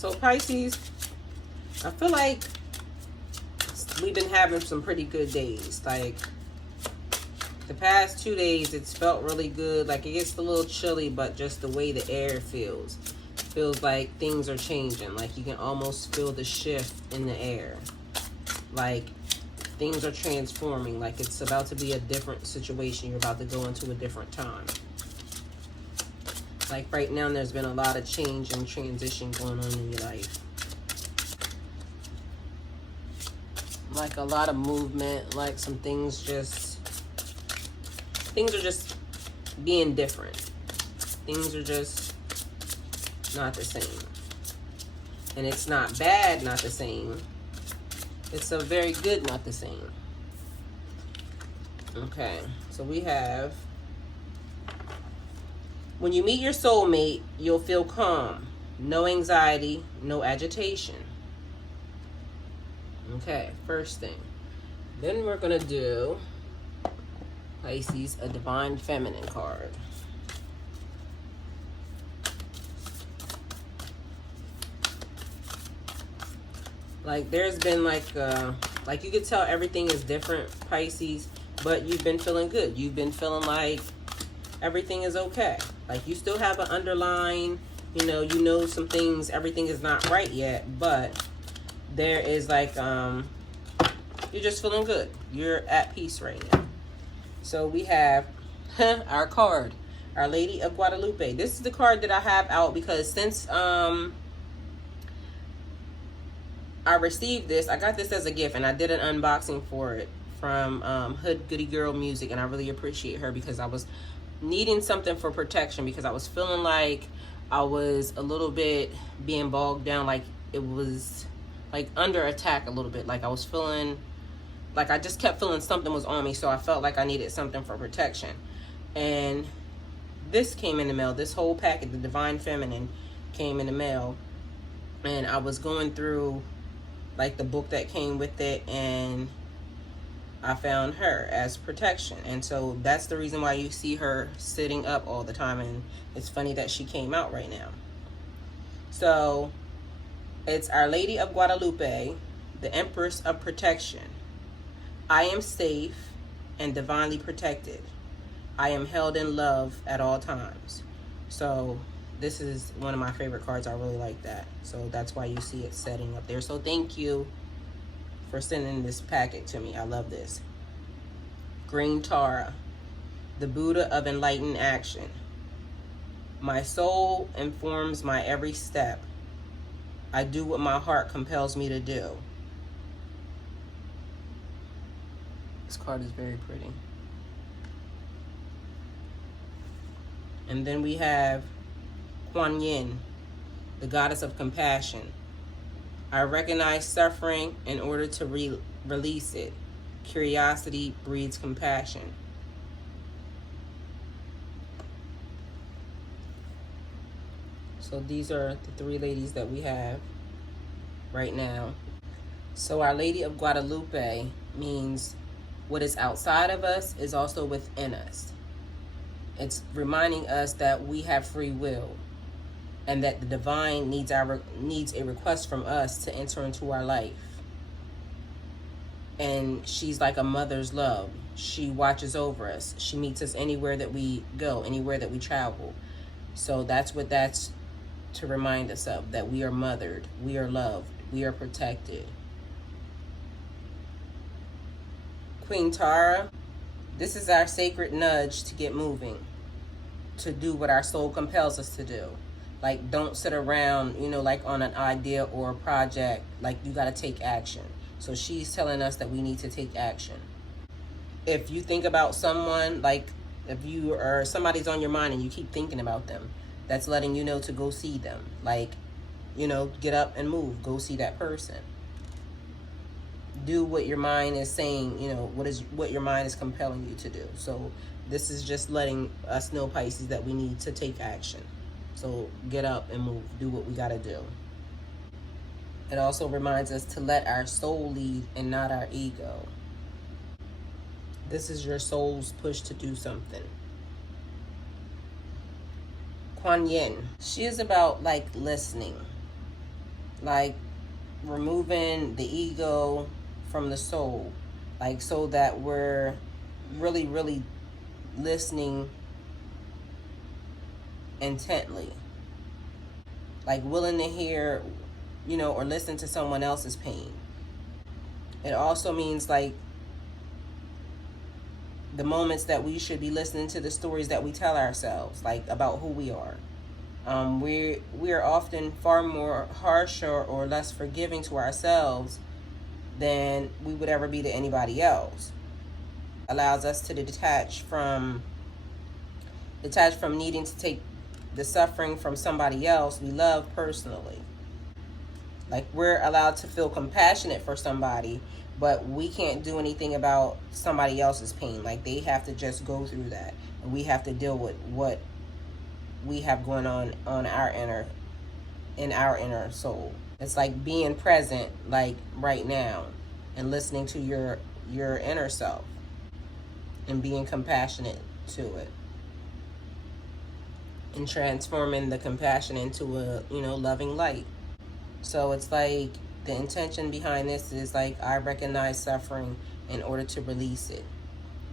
So Pisces, I feel like we've been having some pretty good days. Like the past 2 days, it's felt really good. Like it gets a little chilly, but just the way the air feels like things are changing. Like you can almost feel the shift in the air. Like things are transforming. Like it's about to be a different situation. You're about to go into a different time. Like right now, there's been a lot of change and transition going on in your life. Like a lot of movement, like some things are just being different. Things are just not the same. And it's not bad, not the same. It's a very good, not the same. Okay, so we have, when you meet your soulmate, you'll feel calm. No anxiety, no agitation. Okay, first thing. Then we're going to do, Pisces, a Divine Feminine card. Like there's been like you could tell everything is different, Pisces, but you've been feeling good. You've been feeling like everything is okay. Like you still have an underlying, you know some things, everything is not right yet, but there is like, you're just feeling good. You're at peace right now. So we have our card, Our Lady of Guadalupe. This is the card that I have out because since I received this, I got this as a gift and I did an unboxing for it from Hood Goody Girl Music, and I really appreciate her because I was needing something for protection because I was feeling like I was a little bit being bogged down, like it was like under attack a little bit. Like I was feeling like I just kept feeling something was on me, so I felt like I needed something for protection. And this came in the mail. This whole packet, the Divine Feminine, came in the mail, and I was going through like the book that came with it, and I found her as protection. And so that's the reason why you see her sitting up all the time, and it's funny that she came out right now. So it's Our Lady of Guadalupe, the Empress of Protection. I am safe and divinely protected. I am held in love at all times. So this is one of my favorite cards. I really like that. So that's why you see it setting up there. So thank you for sending this packet to me. I love this. Green Tara, the Buddha of enlightened action. My soul informs my every step. I do what my heart compels me to do. This card is very pretty. And then we have Kuan Yin, the goddess of compassion. I recognize suffering in order to release it. Curiosity breeds compassion. So these are the three ladies that we have right now. So Our Lady of Guadalupe means what is outside of us is also within us. It's reminding us that we have free will, and that the divine needs a request from us to enter into our life. And she's like a mother's love. She watches over us. She meets us anywhere that we go, anywhere that we travel. So that's what that's to remind us of, that we are mothered, we are loved, we are protected. Queen Tara, this is our sacred nudge to get moving, to do what our soul compels us to do. Like, don't sit around, like on an idea or a project. Like, you got to take action. So she's telling us that we need to take action. If you think about someone, like if you or somebody's on your mind and you keep thinking about them, that's letting you know to go see them. Like, get up and move. Go see that person. Do what your mind is saying, what your mind is compelling you to do. So this is just letting us know, Pisces, that we need to take action. So get up and move. Do what we got to do. It also reminds us to let our soul lead and not our ego. This is your soul's push to do something. Kuan Yin. She is about like listening. like removing the ego from the soul, like so that we're really, really listening intently, like willing to hear, or listen to someone else's pain. It also means like the moments that we should be listening to the stories that we tell ourselves, like about who we are. We are often far more harsher or less forgiving to ourselves than we would ever be to anybody else. Allows us to detach from needing to take the suffering from somebody else we love personally. Like we're allowed to feel compassionate for somebody, but we can't do anything about somebody else's pain. Like they have to just go through that, and we have to deal with what we have going on in our inner soul. It's like being present, like right now, and listening to your inner self and being compassionate to it, and transforming the compassion into a loving light. So it's like the intention behind this is like I recognize suffering in order to release it.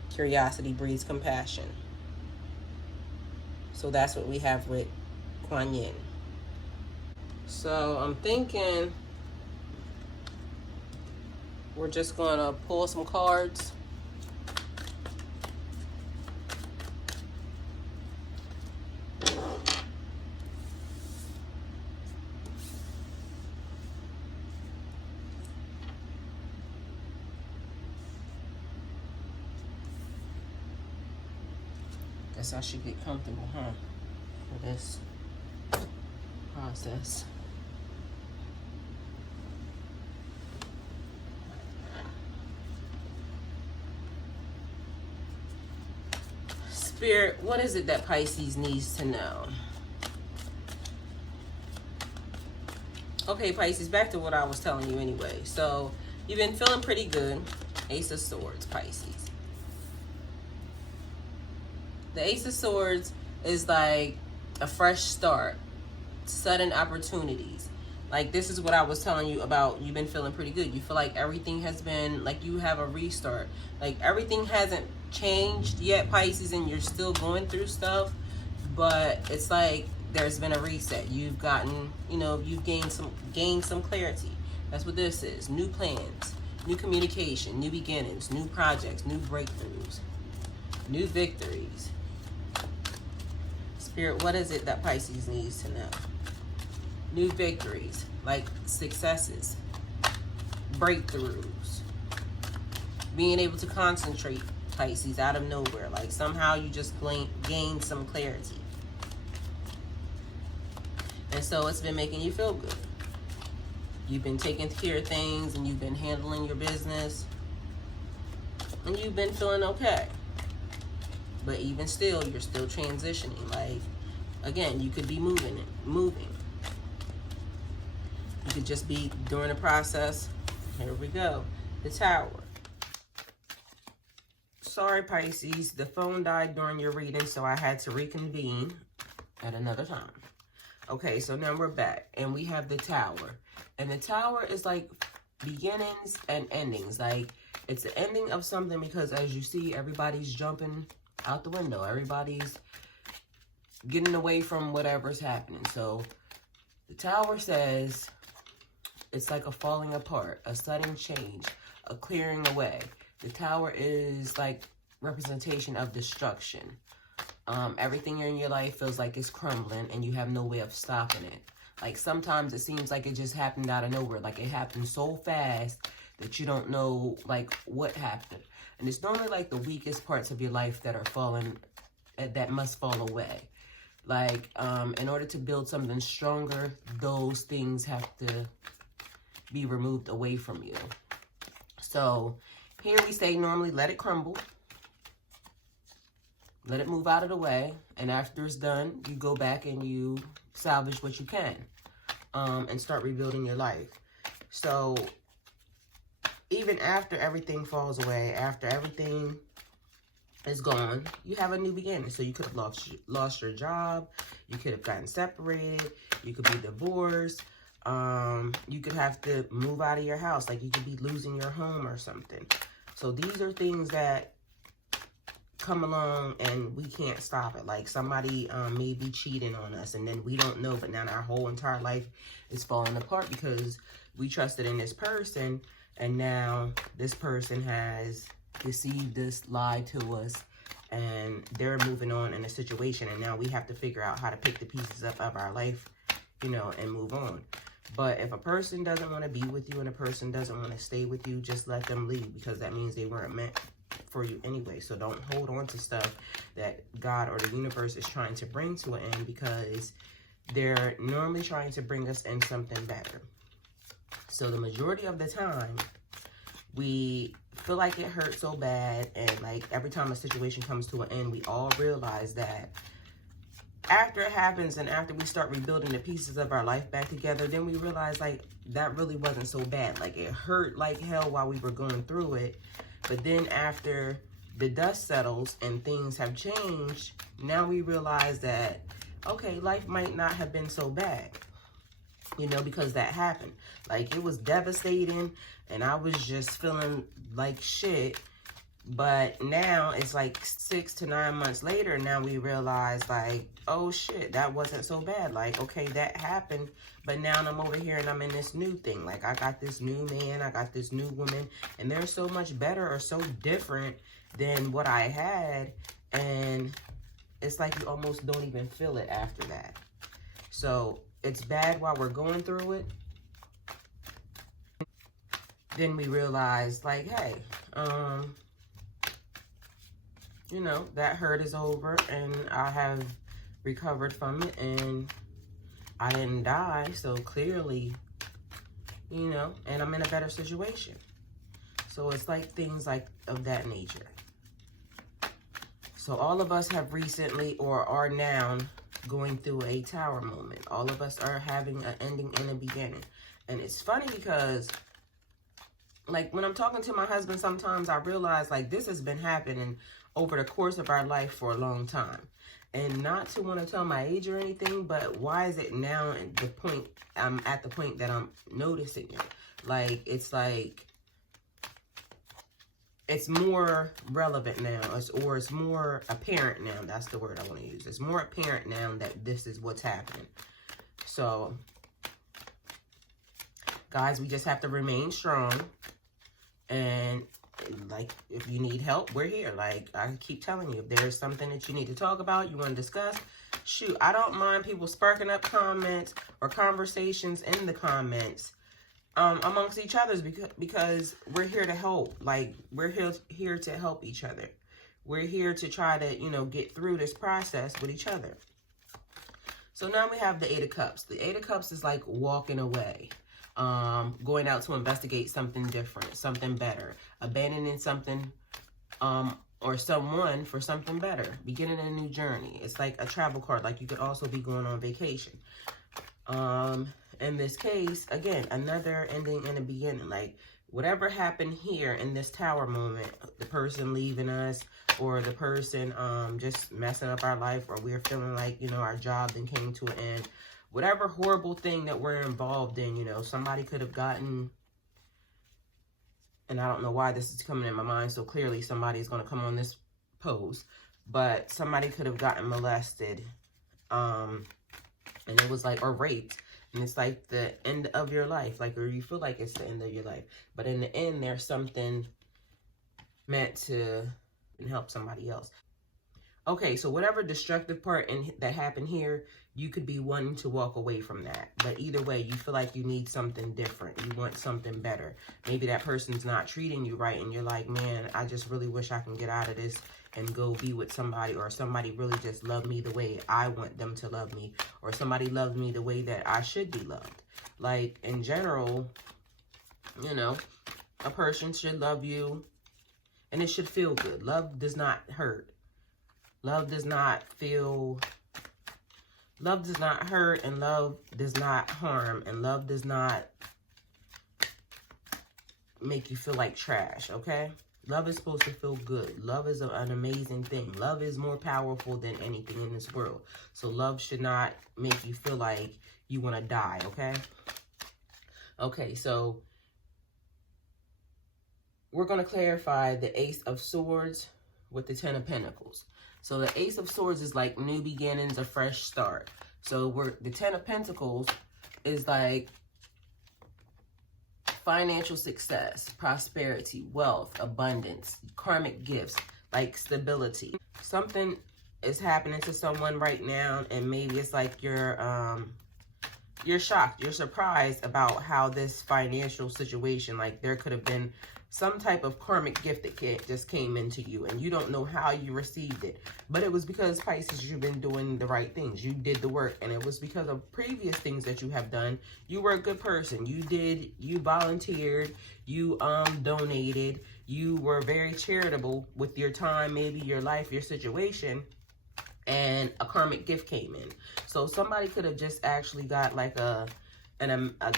Curiosity breeds compassion. So that's what we have with Conyers. So I'm thinking we're just going to pull some cards. Guess I should get comfortable, huh? For this process. Spirit, what is it that Pisces needs to know? Okay, Pisces, back to what I was telling you anyway. So, you've been feeling pretty good. Ace of Swords, Pisces. The Ace of Swords is like a fresh start, sudden opportunities. Like this is what I was telling you about. You've been feeling pretty good. You feel like everything has been, like you have a restart. Like everything hasn't changed yet, Pisces, and you're still going through stuff. But it's like there's been a reset. You've gotten, you've gained some clarity. That's what this is. New plans, new communication, new beginnings, new projects, new breakthroughs, new victories. Spirit, what is it that Pisces needs to know? New victories, like successes, breakthroughs, being able to concentrate, Pisces, out of nowhere. Like somehow you just gain some clarity. And so it's been making you feel good. You've been taking care of things and you've been handling your business. And you've been feeling okay. But even still, you're still transitioning. Like, again, you could be moving. You could just be during the process. Here we go. The Tower. Sorry, Pisces. The phone died during your reading, so I had to reconvene at another time. Okay, so now we're back. And we have the Tower. And the Tower is like beginnings and endings. Like, it's the ending of something because, as you see, everybody's jumping out the window. Everybody's getting away from whatever's happening. So the Tower says it's like a falling apart, a sudden change, a clearing away. The Tower is like representation of destruction. Everything in your life feels like it's crumbling and you have no way of stopping it. Like sometimes it seems like it just happened out of nowhere. Like it happened so fast that you don't know like what happened. And it's normally like the weakest parts of your life that are falling, that must fall away. Like, in order to build something stronger, those things have to be removed away from you. So, here we say normally let it crumble. Let it move out of the way. And after it's done, you go back and you salvage what you can. And start rebuilding your life. So, even after everything falls away, after everything is gone, you have a new beginning. So you could have lost your job, you could have gotten separated, you could be divorced, You could have to move out of your house. Like, you could be losing your home or something. So these are things that come along and we can't stop it. Like, somebody may be cheating on us and then we don't know, but now our whole entire life is falling apart because we trusted in this person, and now this person has deceived us, lied to us, and they're moving on in a situation, and now we have to figure out how to pick the pieces up of our life, you know, and move on. But if a person doesn't want to be with you and a person doesn't want to stay with you, just let them leave, because that means they weren't meant for you anyway. So don't hold on to stuff that God or the universe is trying to bring to an end, because they're normally trying to bring us in something better. So the majority of the time, we feel like it hurts so bad, and like every time a situation comes to an end, we all realize that after it happens and after we start rebuilding the pieces of our life back together, then we realize like that really wasn't so bad. Like, it hurt like hell while we were going through it, but then after the dust settles and things have changed, now we realize that, okay, life might not have been so bad, you know, because that happened. Like, it was devastating and I was just feeling like shit. But now it's like 6 to 9 months later, now we realize like, oh shit, that wasn't so bad. Like, okay, that happened, but now I'm over here and I'm in this new thing. Like, I got this new man, I got this new woman, and they're so much better or so different than what I had. And it's like you almost don't even feel it after that. So it's bad while we're going through it. Then we realize like, hey, you know, that hurt is over and I have recovered from it and I didn't die. So clearly, you know, and I'm in a better situation. So it's like things like of that nature. So all of us have recently or are now going through a tower moment. All of us are having an ending and a beginning. And it's funny because like when I'm talking to my husband, sometimes I realize like this has been happening over the course of our life for a long time. And not to want to tell my age or anything, but why is it now at the point, I'm at the point that I'm noticing it? Like, it's like, it's more relevant now, or it's more apparent now. That's the word I want to use. It's more apparent now that this is what's happening. So, guys, we just have to remain strong. And like, if you need help, we're here. Like I keep telling you, if there's something that you need to talk about, you want to discuss, shoot, I don't mind people sparking up comments or conversations in the comments amongst each other, because we're here to help. Like, we're here to help each other. We're here to try to, you know, get through this process with each other. So now we have the Eight of Cups. The Eight of Cups is like walking away. Going out to investigate something different, something better, abandoning something or someone for something better, beginning a new journey. It's like a travel card, like you could also be going on vacation. In this case, again, another ending and a beginning. Like, whatever happened here in this tower moment, the person leaving us or the person just messing up our life, or we're feeling like, you know, our job then came to an end. Whatever horrible thing that we're involved in, you know, somebody could have gotten, and I don't know why this is coming in my mind so clearly, somebody's going to come on this pose, but somebody could have gotten molested, and it was like, or raped, and it's like the end of your life, like, or you feel like it's the end of your life, but in the end, there's something meant to help somebody else. Okay, so whatever destructive part that happened here, you could be wanting to walk away from that. But either way, you feel like you need something different. You want something better. Maybe that person's not treating you right, and you're like, man, I just really wish I can get out of this and go be with somebody, or somebody really just love me the way I want them to love me, or somebody loves me the way that I should be loved. Like, in general, you know, a person should love you, and it should feel good. Love does not hurt. Love does not hurt, and love does not harm, and love does not make you feel like trash, okay? Love is supposed to feel good. Love is an amazing thing. Love is more powerful than anything in this world. So love should not make you feel like you want to die, okay? Okay, so we're going to clarify the Ace of Swords with the Ten of Pentacles. So the Ace of Swords is like new beginnings, a fresh start. So the Ten of Pentacles is like financial success, prosperity, wealth, abundance, karmic gifts, like stability. Something is happening to someone right now, and maybe it's like you're shocked, you're surprised about how this financial situation, like there could have been some type of karmic gift that just came into you, and you don't know how you received it. But it was because, Pisces, you've been doing the right things. You did the work, and it was because of previous things that you have done. You were a good person. You volunteered, you donated, you were very charitable with your time, maybe your life, your situation, and a karmic gift came in. So somebody could have just actually got like a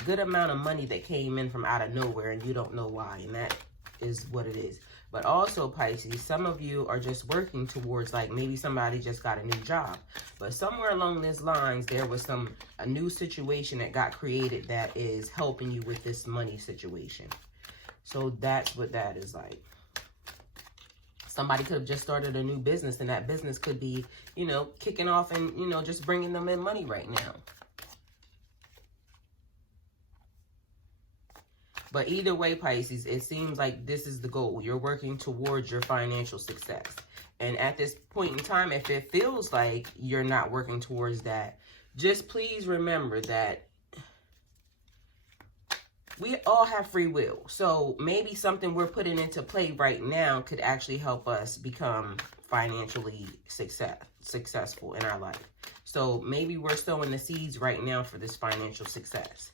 good amount of money that came in from out of nowhere, and you don't know why, and that is what it is. But also, Pisces, some of you are just working towards, like, maybe somebody just got a new job, but somewhere along these lines there was a new situation that got created that is helping you with this money situation. So that's what that is like. Somebody could have just started a new business, and that business could be, you know, kicking off and, you know, just bringing them in money right now. But either way, Pisces, it seems like this is the goal. You're working towards your financial success. And at this point in time, if it feels like you're not working towards that, just please remember that we all have free will. So maybe something we're putting into play right now could actually help us become financially successful in our life. So maybe we're sowing the seeds right now for this financial success.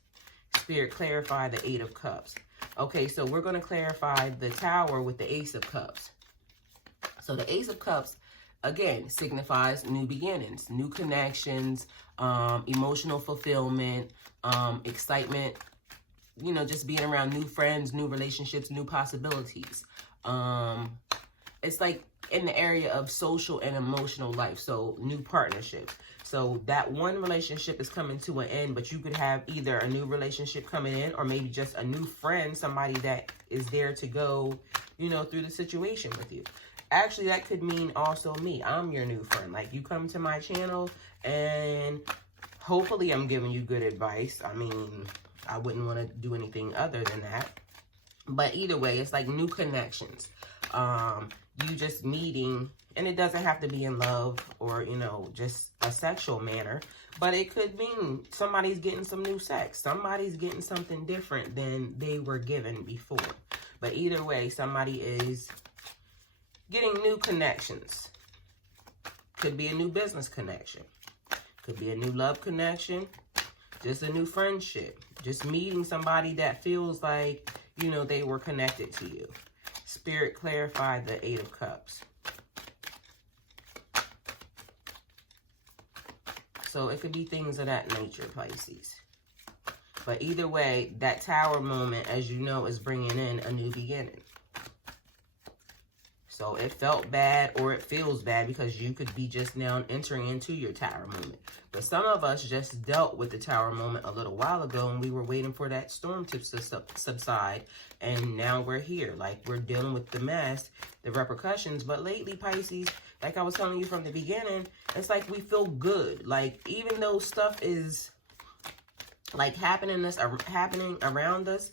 Spirit, clarify the Eight of Cups. Okay, so we're going to clarify the Tower with the Ace of Cups. So the Ace of Cups, again, signifies new beginnings, new connections, emotional fulfillment, excitement, you know, just being around new friends, new relationships, new possibilities. It's like in the area of social and emotional life, so new partnerships. So that one relationship is coming to an end, but you could have either a new relationship coming in, or maybe just a new friend, somebody that is there to go, you know, through the situation with you. Actually, that could mean also me. I'm your new friend. Like, you come to my channel, and hopefully I'm giving you good advice. I mean, I wouldn't want to do anything other than that. But either way, it's like new connections. You just meeting, and it doesn't have to be in love or, you know, just a sexual manner, but it could mean somebody's getting some new sex. Somebody's getting something different than they were given before. But either way, somebody is getting new connections. Could be a new business connection. Could be a new love connection. Just a new friendship. Just meeting somebody that feels like, you know, they were connected to you. Spirit, clarify the Eight of Cups. So it could be things of that nature, Pisces. But either way, that Tower moment, as you know, is bringing in a new beginning. So it felt bad, or it feels bad, because you could be just now entering into your Tower moment. But some of us just dealt with the Tower moment a little while ago, and we were waiting for that storm to subside. And now we're here. Like, we're dealing with the mess, the repercussions. But lately, Pisces, like I was telling you from the beginning, it's like we feel good. Like, even though stuff is like happening around us,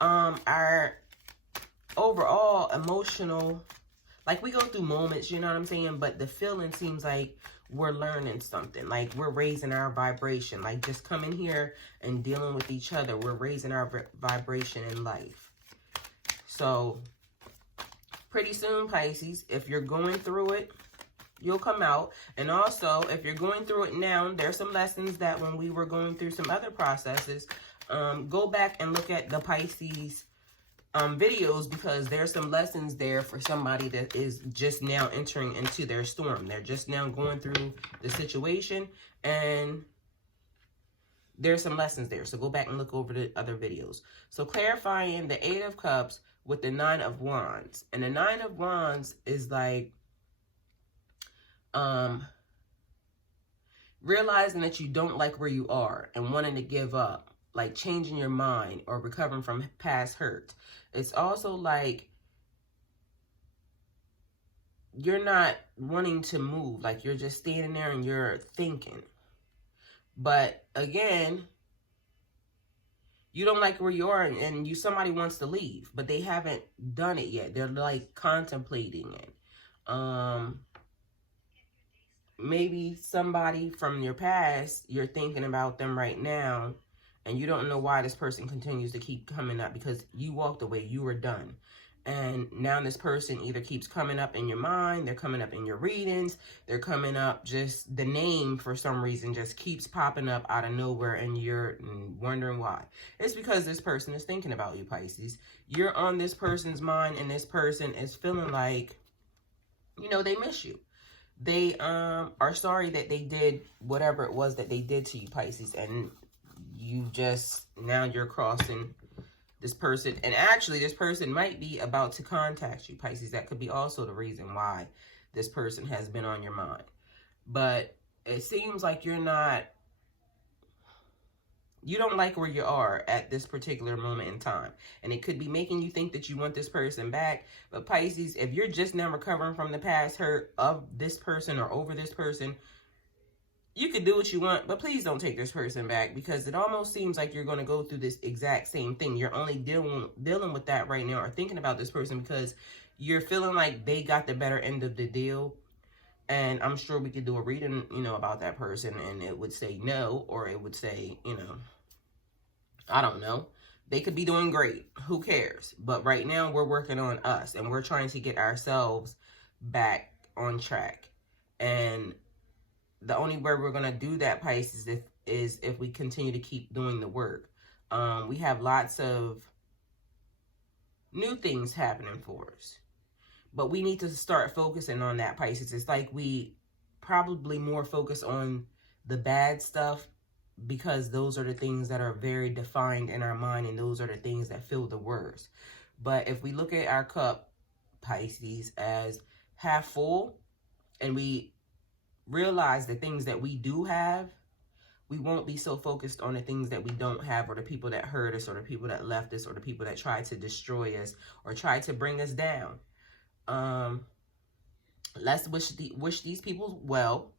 our overall emotional, like, we go through moments, you know what I'm saying? But the feeling seems like we're learning something. Like, we're raising our vibration. Like, just coming here and dealing with each other, we're raising our vibration in life. So, pretty soon, Pisces, if you're going through it, you'll come out. And also, if you're going through it now, there's some lessons that when we were going through some other processes, go back and look at the Pisces videos, because there's some lessons there for somebody that is just now entering into their storm. They're just now going through the situation, and there's some lessons there. So go back and look over the other videos. So clarifying the Eight of Cups with the Nine of Wands. And the Nine of Wands is like realizing that you don't like where you are and wanting to give up. like changing your mind or recovering from past hurt. It's also like you're not wanting to move, like you're just standing there and you're thinking. But again, you don't like where you are, and somebody wants to leave, but they haven't done it yet. They're like contemplating it. Maybe somebody from your past, you're thinking about them right now, and you don't know why this person continues to keep coming up, because you walked away, you were done. And now this person either keeps coming up in your mind, they're coming up in your readings, they're coming up, just the name for some reason just keeps popping up out of nowhere, and you're wondering why. It's because this person is thinking about you, Pisces. You're on this person's mind, and this person is feeling like, you know, they miss you. They are sorry that they did whatever it was that they did to you, Pisces, and you just, now you're crossing this person, and actually this person might be about to contact you, Pisces. That could be also the reason why this person has been on your mind. But it seems like you don't like where you are at this particular moment in time. And it could be making you think that you want this person back. But Pisces, if you're just now recovering from the past hurt of this person or over this person, you could do what you want, but please don't take this person back, because it almost seems like you're going to go through this exact same thing. You're only dealing with that right now, or thinking about this person because you're feeling like they got the better end of the deal. And I'm sure we could do a reading, you know, about that person, and it would say no, or it would say, you know, I don't know. They could be doing great. Who cares? But right now we're working on us, and we're trying to get ourselves back on track. And the only way we're going to do that, Pisces, is if we continue to keep doing the work. We have lots of new things happening for us, but we need to start focusing on that, Pisces. It's like we probably more focus on the bad stuff, because those are the things that are very defined in our mind, and those are the things that feel the worst. But if we look at our cup, Pisces, as half full, and we realize the things that we do have, we won't be so focused on the things that we don't have, or the people that hurt us, or the people that left us, or the people that tried to destroy us or tried to bring us down. Let's wish these people well.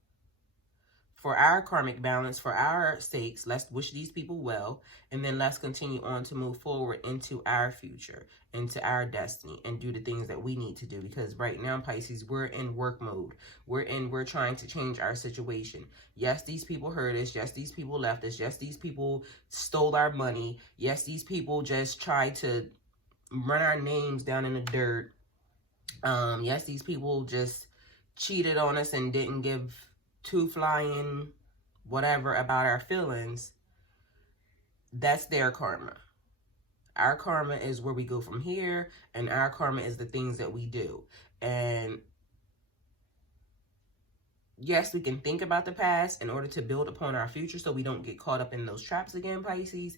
For our karmic balance, for our sakes, let's wish these people well, and then let's continue on to move forward into our future, into our destiny, and do the things that we need to do. Because right now, Pisces, we're in work mode. We're trying to change our situation. Yes, these people hurt us. Yes, these people left us. Yes, these people stole our money. Yes, these people just tried to run our names down in the dirt. Yes, these people just cheated on us and didn't give two flying whatever about our feelings. That's their karma. Our karma is where we go from here, and our karma is the things that we do. And yes, we can think about the past in order to build upon our future, so we don't get caught up in those traps again, Pisces.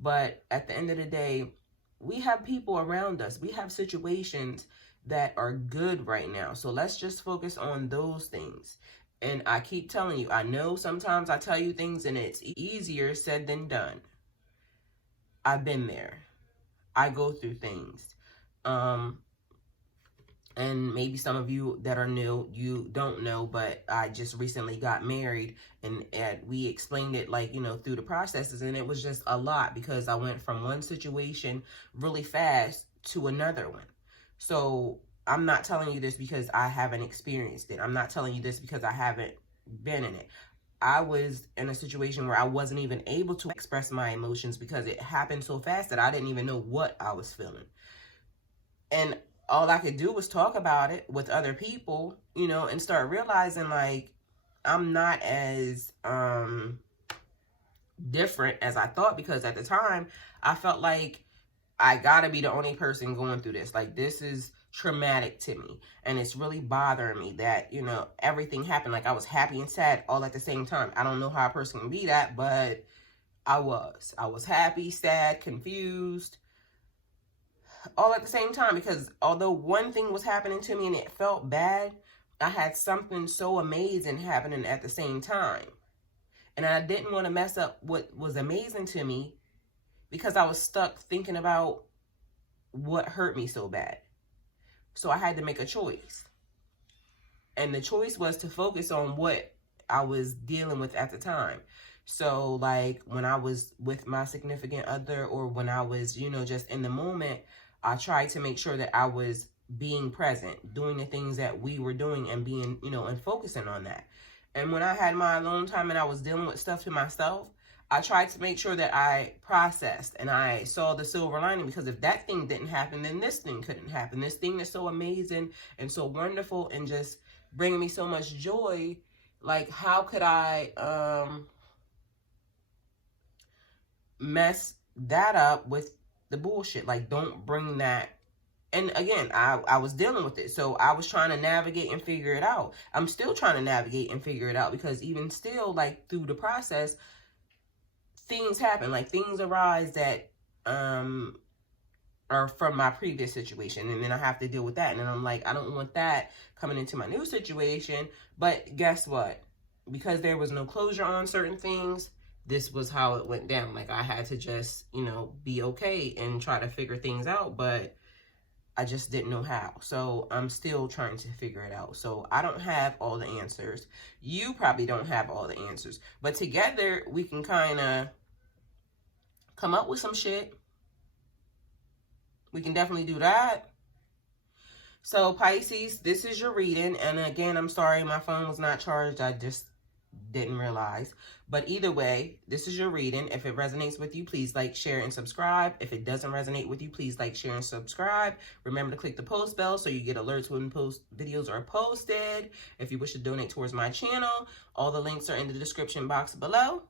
But at the end of the day, we have people around us. We have situations that are good right now. So let's just focus on those things. And I keep telling you, I know sometimes I tell you things and it's easier said than done. I've been there. I go through things. And maybe some of you that are new, you don't know, but I just recently got married, and we explained it, like, you know, through the processes, and it was just a lot, because I went from one situation really fast to another one. So I'm not telling you this because I haven't experienced it. I'm not telling you this because I haven't been in it. I was in a situation where I wasn't even able to express my emotions because it happened so fast that I didn't even know what I was feeling. And all I could do was talk about it with other people, you know, and start realizing, like, I'm not as different as I thought, because at the time I felt like I gotta be the only person going through this. Like, this is traumatic to me, and it's really bothering me that, you know, everything happened. Like, I was happy and sad all at the same time. I don't know how a person can be that, but I was happy, sad, confused, all at the same time, because although one thing was happening to me and it felt bad, I had something so amazing happening at the same time. And I didn't want to mess up what was amazing to me because I was stuck thinking about what hurt me so bad. So I had to make a choice. And the choice was to focus on what I was dealing with at the time. So like when I was with my significant other, or when I was, you know, just in the moment, I tried to make sure that I was being present, doing the things that we were doing, and being, you know, and focusing on that. And when I had my alone time and I was dealing with stuff to myself, I tried to make sure that I processed and I saw the silver lining, because if that thing didn't happen, then this thing couldn't happen. This thing is so amazing and so wonderful and just bringing me so much joy. Like, how could I mess that up with the bullshit? Like, don't bring that. And again, I was dealing with it. So I was trying to navigate and figure it out. I'm still trying to navigate and figure it out, because even still, like, through the process, things happen. Like, things arise that are from my previous situation, and then I have to deal with that. And then I'm like, I don't want that coming into my new situation. But guess what? Because there was no closure on certain things, this was how it went down. Like, I had to just, you know, be okay and try to figure things out, but I just didn't know how. So I'm still trying to figure it out. So I don't have all the answers. You probably don't have all the answers, but together we can kind of come up with some shit. We can definitely do that. So Pisces, this is your reading. And again, I'm sorry my phone was not charged. I just didn't realize. But either way, this is your reading. If it resonates with you, please like, share, and subscribe. If it doesn't resonate with you, please like, share, and subscribe. Remember to click the post bell so you get alerts when videos are posted. If you wish to donate towards my channel, all the links are in the description box below.